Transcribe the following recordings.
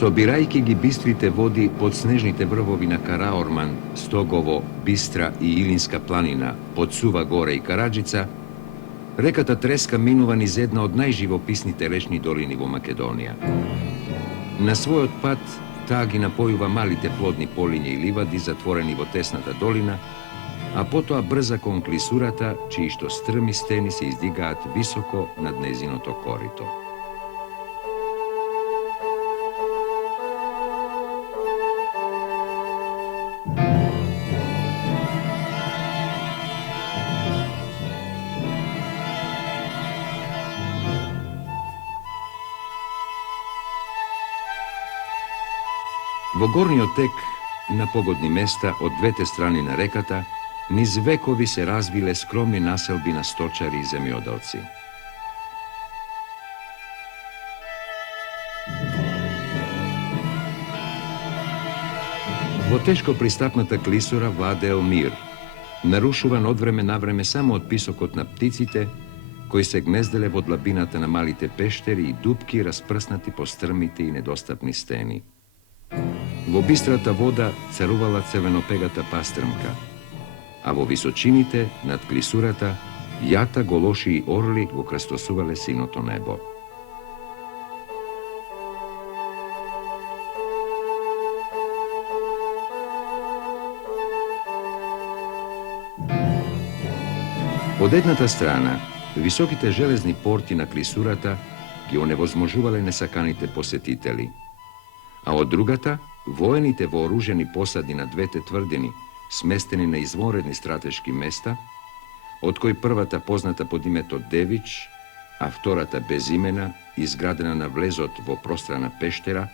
Собирајќи ги бистрите води под снежните врвови на Караорман, Стогово, Бистра и Илинска планина, под Сува горе и Караджица, реката Треска минува низ една од најживописните речни долини во Македонија. На својот пат, таа ги напојува малите плодни полиња и ливади затворени во тесната долина, а потоа брза кон клисурата, чии што стрми стени се издигаат високо над незиното корито. Во горниот тек, на погодни места од двете страни на реката, низ векови се развиле скромни населби на сточари и земјоделци. Во тешко пристапната клисура владеел мир, нарушуван од време на време само од писокот на птиците, кои се гнезделе во длабината на малите пештери и дупки распрснати по стрмите и недостапни стени. Во бистрата вода царувала црвенопегата пастрмка, а во височините, над клисурата, јата голоши и орли го крстосувале синото небо. Од едната страна, високите железни порти на клисурата ги оневозможувале несаканите посетители, а од другата, воените вооружени посади на двете тврдини, сместени на извонредни стратешки места, од кои првата позната под името Девич, а втората безимена, изградена на влезот во пространа пештера,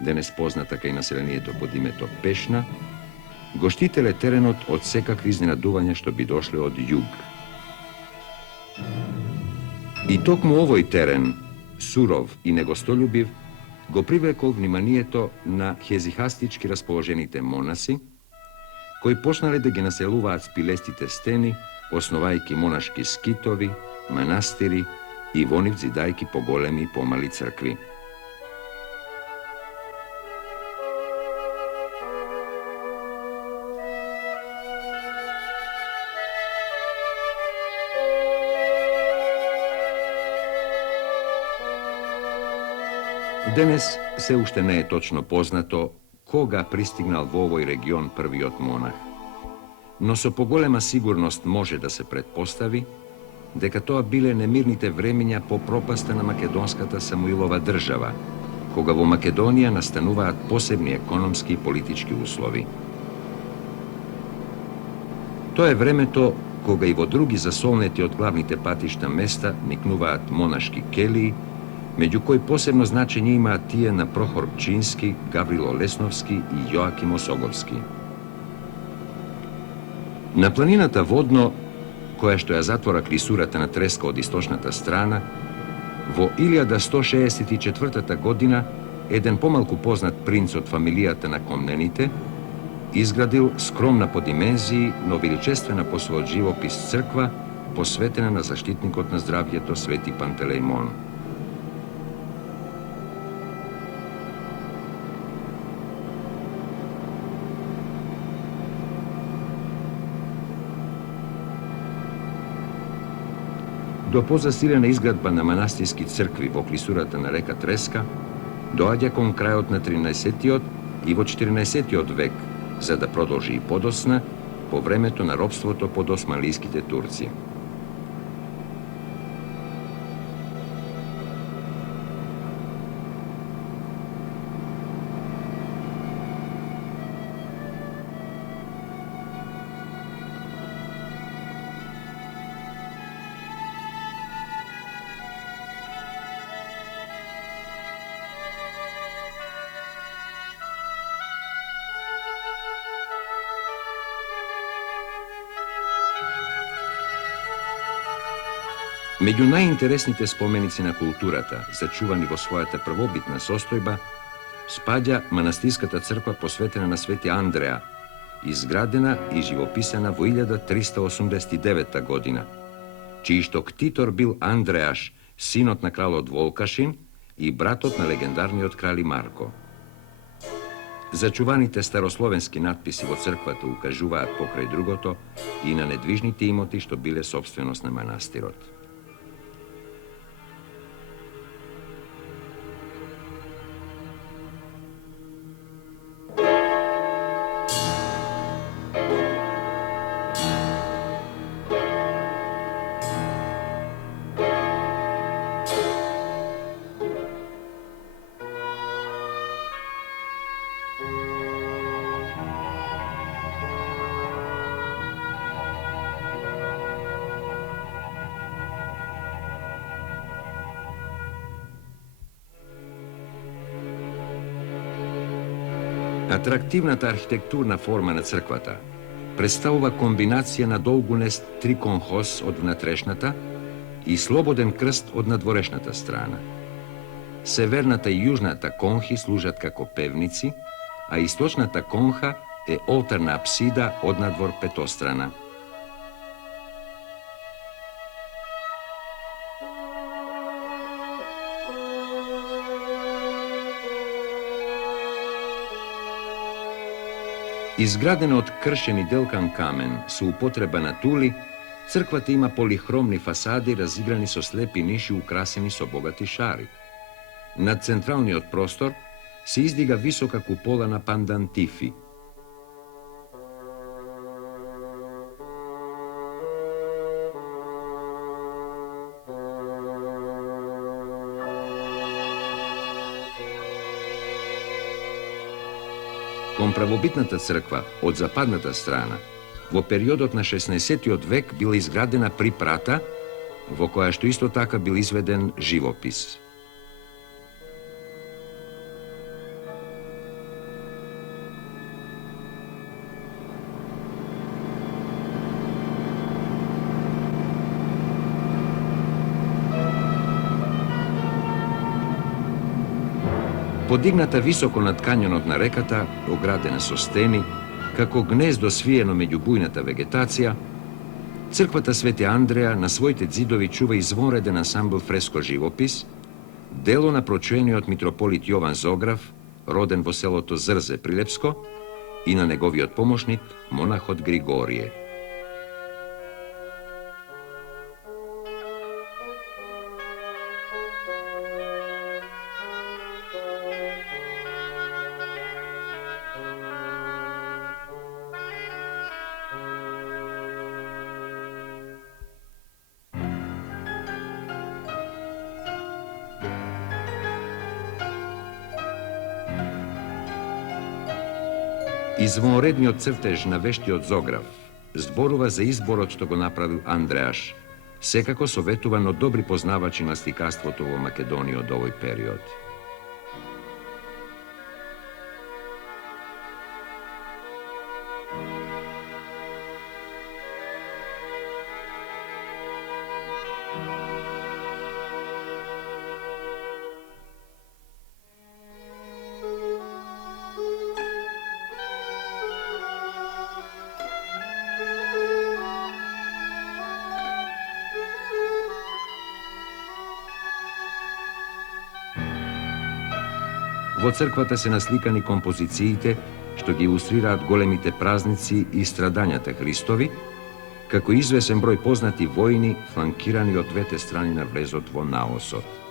денес позната кај населението под името Пешна, го штителе теренот од секакви изненадувања што би дошле од југ. И токму овој терен, суров и негостолюбив, го привлекол вниманието на хезихастички расположените монаси, кои почнале да ги населуваат спилестите стени, основајќи монашки скитови, манастири и во нив зидајќи поголеми и помали цркви. Денес се уште не е точно познато кога пристигнал во овој регион првиот монах, но со поголема сигурност може да се предпостави дека тоа биле немирните времиња по пропаста на македонската Самуилова држава, кога во Македонија настануваат посебни економски и политички услови. Тоа е времето кога и во други засолнети од главните патишта места никнуваат монашки келии, меѓу кои посебно значење имаат тие на Прохор Пчински, Гаврило Лесновски и Јоаким Осоговски. На планината Водно, која што ја затвора клисурата на Треска од источната страна, во 1164 година еден помалку познат принц од фамилијата на Комнените изградил скромна по димензии, но величествена по својот живопис црква, посветена на заштитникот на здравјето Свети Пантелејмон. До позасилена изградба на манастирски цркви во клисурата на река Треска доаѓа кон крајот на 13-тиот и во 14-тиот век, за да продолжи и подосна по времето на робството под османлиските турци. Меѓу најинтересните споменици на културата, зачувани во својата првобитна состојба, спаѓа манастирската црква посветена на Свети Андреа, изградена и живописана во 1389 година, чиј што ктитор бил Андреаш, синот на кралот Волкашин и братот на легендарниот крали Марко. Зачуваните старословенски надписи во црквата укажуваат покрај другото и на недвижните имоти што биле собственост на манастирот. Атрактивната архитектурна форма на црквата представува комбинација на долгунест триконхос од внатрешната и слободен крст од надворешната страна. Северната и јужната конхи служат како певници, а источната конха е олтарна апсида однадвор петострана. Изградена од кршен и делкан камен со употреба на тули, црквата има полихромни фасади разиграни со слепи ниши украсени со богати шари. Над централниот простор се издига висока купола на пандантифи. Кон правобитната црква од западната страна, во периодот на 16 век била изградена припрата, во која што исто така бил изведен живопис. Подигната високо над кањонот на реката, оградена со стени, како гнездо свиено меѓу бујната вегетација, црквата Свети Андреја на своите ѕидови чува извонреден ансамбл фреско живопис, дело на прочуениот митрополит Јован Зограф, роден во селото Зрзе при Лепско, и на неговиот помошник, монахот Григорије. Извонредниот цртеж на вештиот Зограф зборува за изборот што го направил Андреаш, секако советуван од добри познавачи на сликарството во Македонија од овој период. Во црквата се насликани композициите што ги илустрираат големите празници и страдањата Христови, како извесен број познати војни фланкирани од двете страни на влезот во наосот.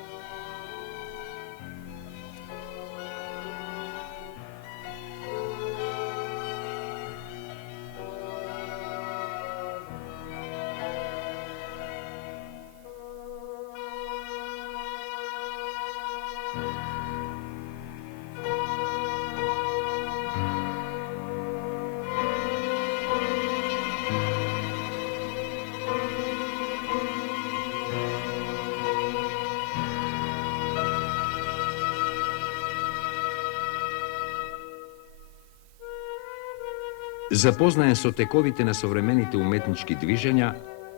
Запознаен со тековите на современите уметнички движења,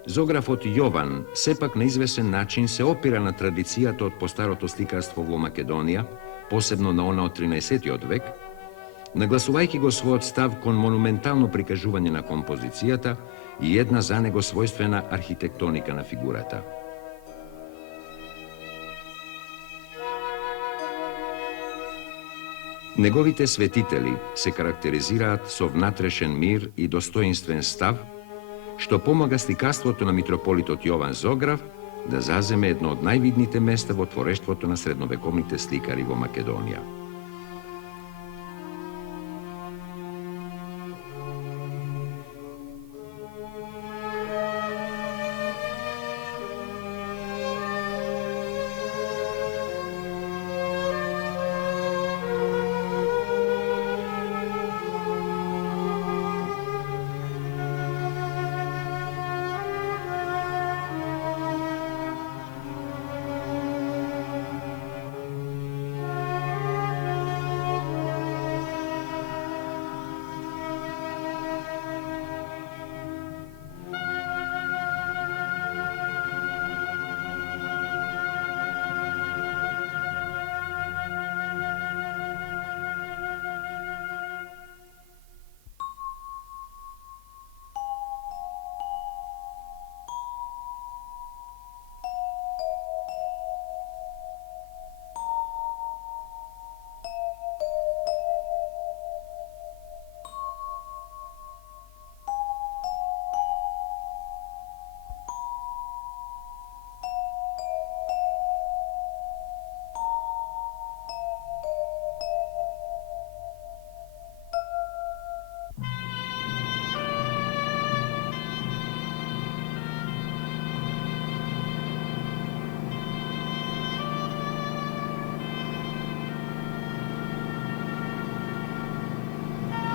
Зографот Јован сепак на извесен начин се опира на традицијата од постарото сликарство во Македонија, посебно на она од 13 век, нагласувајќи го својот став кон монументално прикажување на композицијата и една за него својствена архитектоника на фигурата. Неговите светители се карактеризираат со внатрешен мир и достоинствен став, што помага сликарството на митрополитот Јован Зограф да заземе едно од највидните места во творештвото на средновековните сликари во Македонија.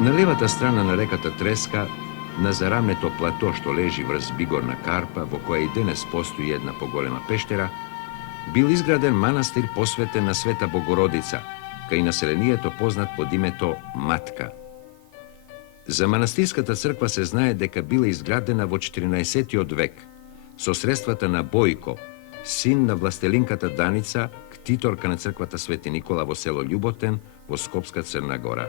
На левата страна на реката Треска, на зарамнето плато што лежи врз Бигорна Карпа, во која и денес постои една поголема пештера, бил изграден манастир посветен на Света Богородица, кај населението познат под името Матка. За манастирската црква се знае дека била изградена во 14 век со средствата на Бојко, син на властелинката Даница, ктиторка на црквата Свети Никола во село Љуботен во Скопска Црна Гора.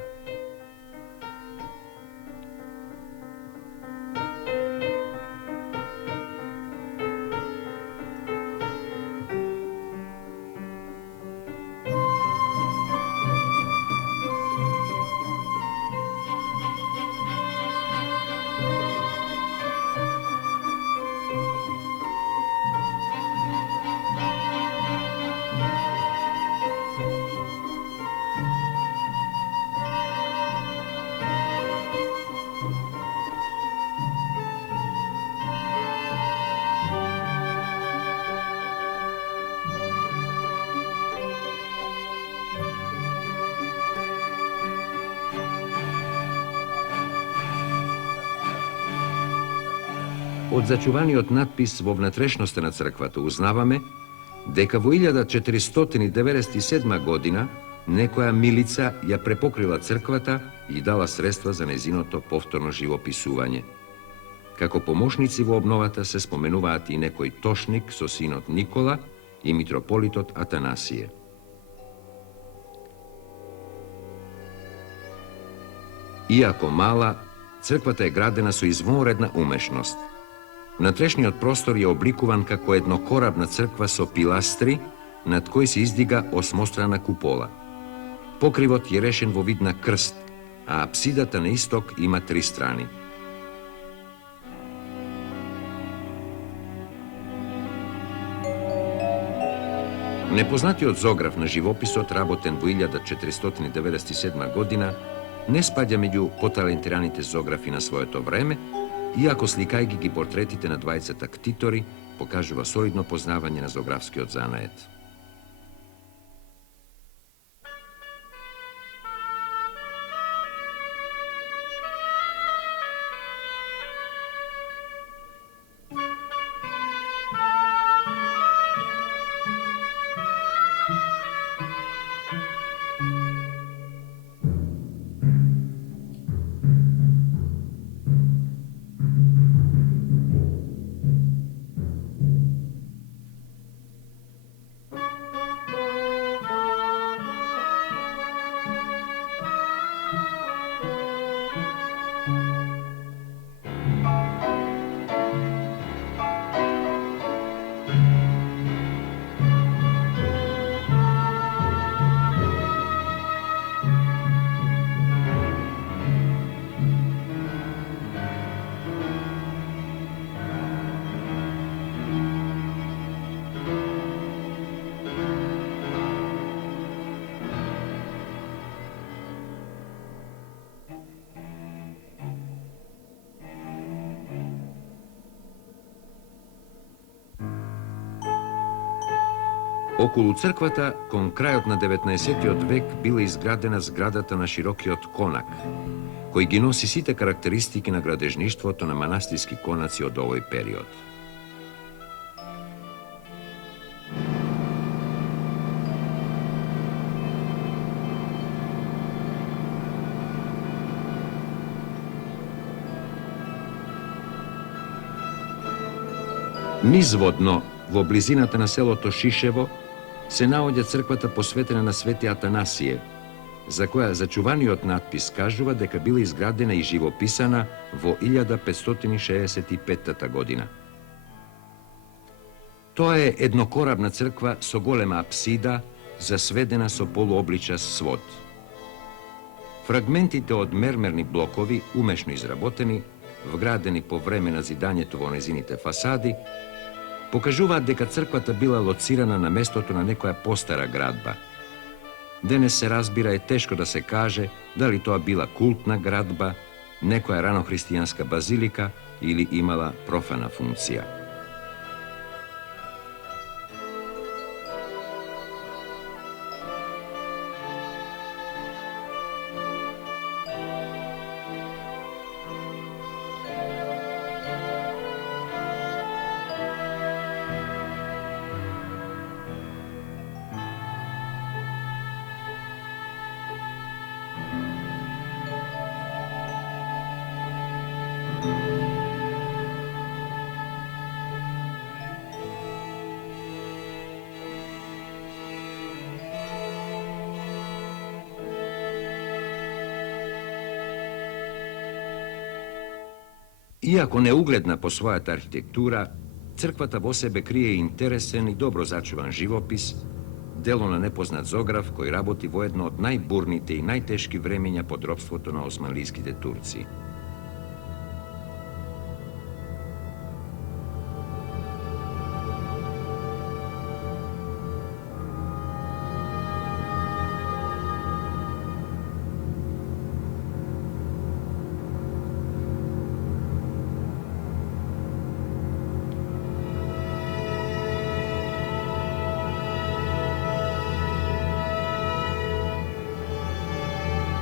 Од зачуваниот надпис во внатрешноста на црквата узнаваме дека во 1497 година некоја милица ја препокрила црквата и дала средства за незиното повторно живописување. Како помошници во обновата се споменуваат и некој Тошник со синот Никола и митрополитот Атанасије. Иако мала, црквата е градена со извонредна умешност. Внатрешниот простор е обликуван како еднокорабна црква со пиластри, над кој се издига осмострана купола. Покривот е решен во вид на крст, а апсидата на исток има 3 страни. Непознатиот зограф на живописот, работен во 1497 година, не спаѓа меѓу поталентираните зографи на своето време, иако сликајќи ги портретите на двајцата ктитори, покажува солидно познавање на зографскиот занает. Околу црквата, кон крајот на 19. век, била изградена зградата на широкиот конак, кој ги носи сите карактеристики на градежништвото на манастирски конаци од овој период. Низводно, во близината на селото Шишево, се наоѓа црквата посветена на Свети Атанасије, за која зачуваниот надпис кажува дека била изградена и живописана во 1565 година. Тоа е еднокорабна црква со голема апсида, засведена со полуобличаст свод. Фрагментите од мермерни блокови, умешно изработени, вградени по време на зидањето во незините фасади, покажуваат дека црквата била лоцирана на местото на некоја постара градба. Денес се разбира е тешко да се каже дали тоа била култна градба, некоја ранохристијанска базилика или имала профана функција. Иако неугледна по својата архитектура, црквата во себе крие интересен и добро зачуван живопис, дело на непознат зограф кој работи во едно од најбурните и најтешки времења под робството на османлиските турци.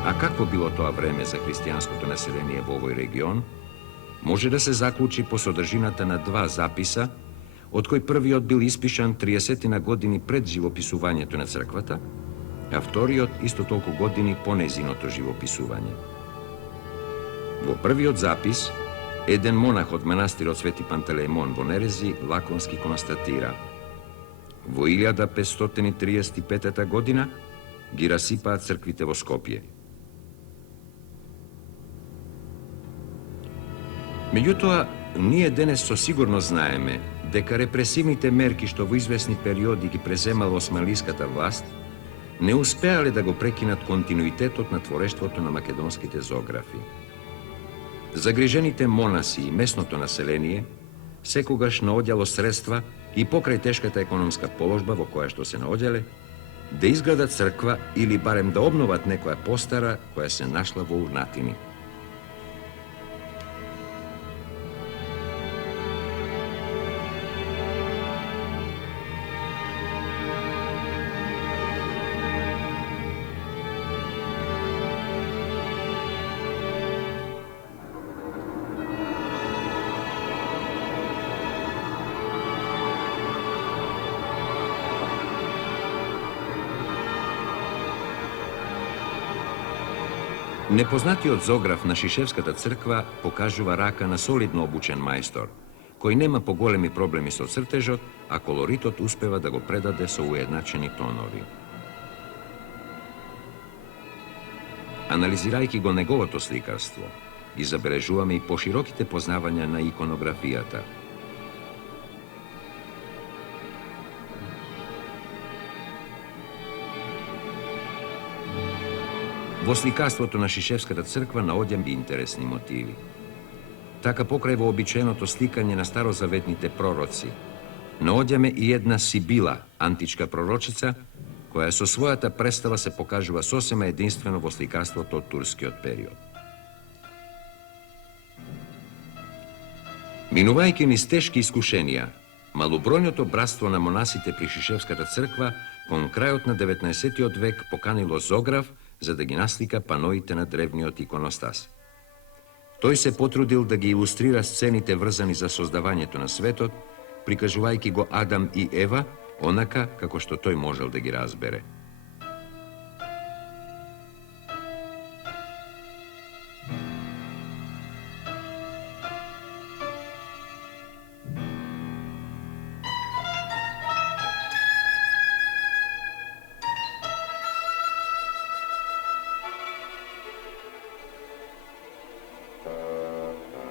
А какво било тоа време за христијанското население во овој регион, може да се заклучи по содржината на два записа, од кој првиот бил испишан 30 години пред живописувањето на црквата, а вториот исто толку години по незиното живописување. Во првиот запис, еден монах од манастирот Свети Пантелеимон во Нерези лаконски констатира: во 1535 година ги расипаат црквите во Скопје. Меѓутоа, ние денес со сигурно знаеме дека репресивните мерки што во известни периоди ги преземала османлиската власт не успеале да го прекинат континуитетот на творештвото на македонските зографи. Загрижените монаси и местното население секогаш наоѓало средства и покрај тешката економска положба во која што се наоѓале, да изградат црква или барем да обноват некоја постара која се нашла во урнатини. Непознатиот зограф на Шишевската црква покажува рака на солидно обучен мајстор, кој нема поголеми проблеми со цртежот, а колоритот успева да го предаде со уедначени тонови. Анализирајќи го неговото сликарство, ги забележуваме и пошироките познавања на иконографијата. Во сликарството на Шишевската црква наоѓаме интересни мотиви. Така покрај вообичаеното сликање на старозаветните пророци, наоѓаме и една Сибила, античка пророчица, која со својата представа се покажува сосема единствено во сликарството од турскиот период. Минувајќи низ тешки искушенија, Малобројното братство на монасите при Шишевската црква кон крајот на 19. век поканило Зограф за да ги наслика паноите на древниот иконостас. Тој се потрудил да ги илустрира сцените врзани за создавањето на светот, прикажувајќи го Адам и Ева, онака како што тој можел да ги разбере.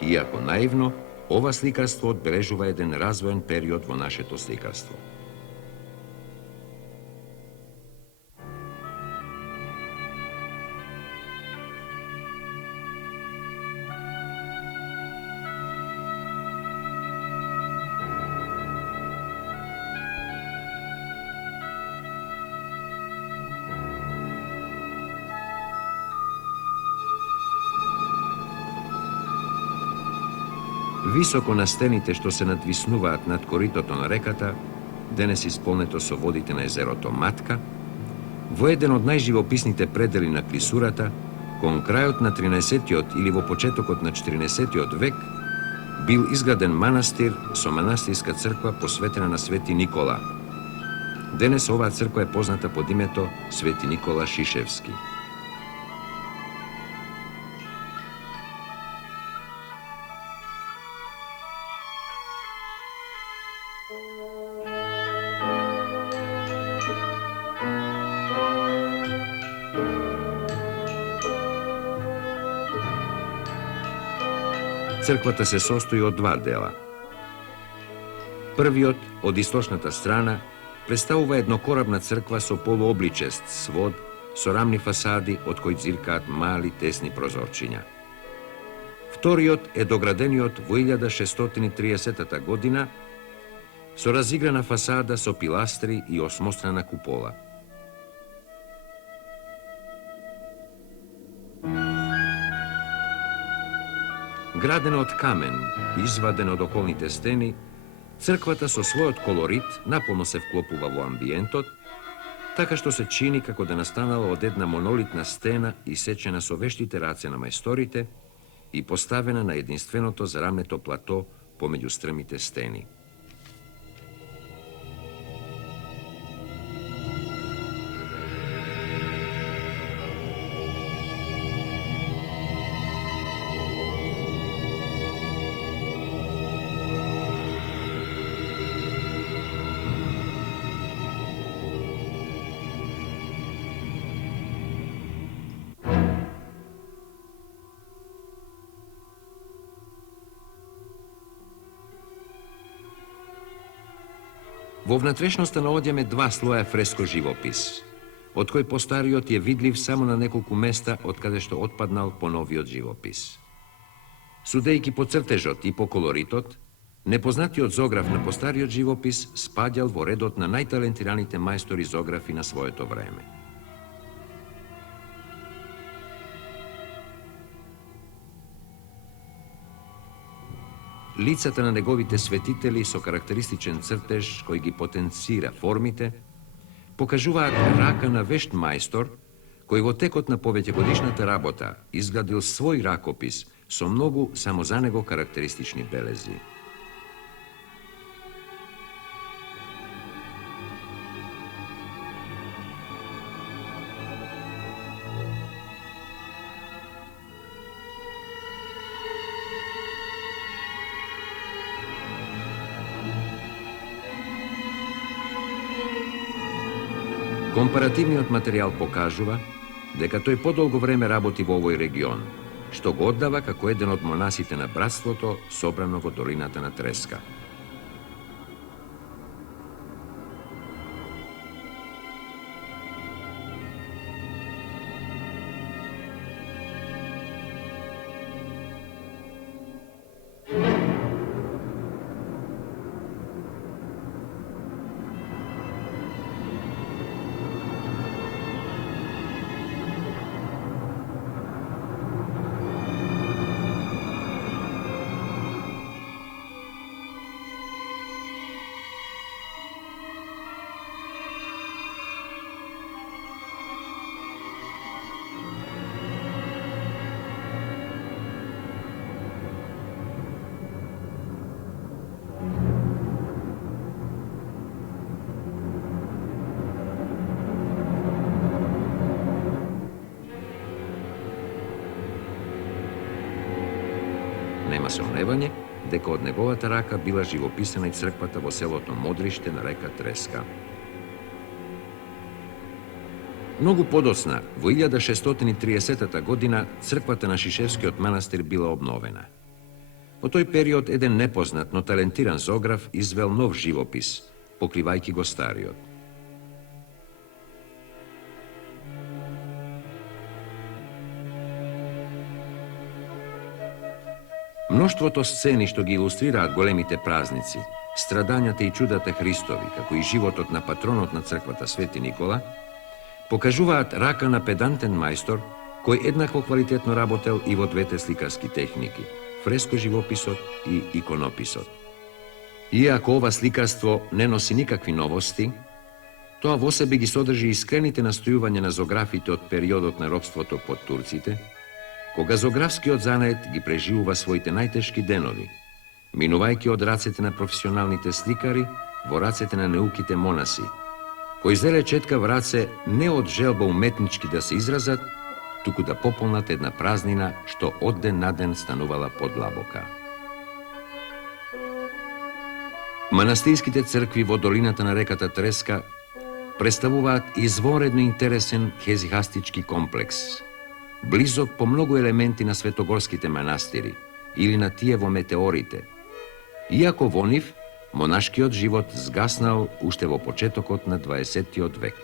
Иако наивно, ова сликарство одбележува еден развоен период во нашето сликарство. Високо на стените што се надвиснуваат над коритото на реката, денес исполнето со водите на езерото Матка, во еден од најживописните предели на клисурата, кон крајот на 13-тиот или во почетокот на 14-тиот век, бил изграден манастир со манастирска црква посветена на Свети Никола. Денес оваа црква е позната под името Свети Никола Шишевски. Црквата се состои од два дела. Првиот, од источната страна, представува еднокорабна црква со полуобличест свод, со рамни фасади од кои зиркаат мали тесни прозорчиња. Вториот е доградениот во 1630 година со разиграна фасада со пиластри и осмострана купола. Градена од камен, извадена од околните стени, црквата со својот колорит наполно се вклопува во амбиентот, така што се чини како да настанала од една монолитна стена исечена со вештите раце на мајсторите и поставена на единственото зарамнето плато помеѓу стрмите стени. Во внатрешноста наоѓаме два слоја фреско живопис, од кој постариот е видлив само на неколку места од каде што отпаднал поновиот живопис. Судејќи по цртежот и по колоритот, непознатиот зограф на постариот живопис спаѓал во редот на најталентираните мајстори зографи на своето време. Лицата на неговите светители со карактеристичен цртеж кој ги потенцира формите, покажуваат рака на вешт мајстор, кој во текот на повеќегодишната работа изградил свој ракопис со многу само за него карактеристични белези. Компаративниот материјал покажува дека тој подолго време работи во овој регион, што го оддава како еден од монасите на братството собрано во долината на Треска. Нема сомневање дека од неговата рака била живописана и црквата во селото Модриште на река Треска. Многу подоцна, во 1630 година, црквата на Шишевскиот манастир била обновена. Во тој период еден непознат, но талентиран зограф извел нов живопис, покривајќи го стариот. Мноштвото сцени што ги илустрираат големите празници, страдањата и чудата Христови, како и животот на патронот на црквата Свети Никола, покажуваат рака на педантен мајстор кој еднакво квалитетно работел и во двете сликарски техники – фреско живописот и иконописот. Иако ова сликарство не носи никакви новости, тоа во себе ги содржи искрените настојувања на зографите од периодот на робството под турците, кога зографскиот занает ги преживува своите најтешки денови, минувајќи од рацете на професионалните сликари во рацете на неуките монаси, кои зеле четка в раце не од желба уметнички да се изразат, туку да пополнат една празнина што од ден на ден станувала подлабока. Манастирските цркви во долината на реката Треска представуваат изворедно интересен хезихастички комплекс, близок по многу елементи на светогорските манастири или на тие во метеорите, иако во нив монашкиот живот згаснал уште во почетокот на 20 век.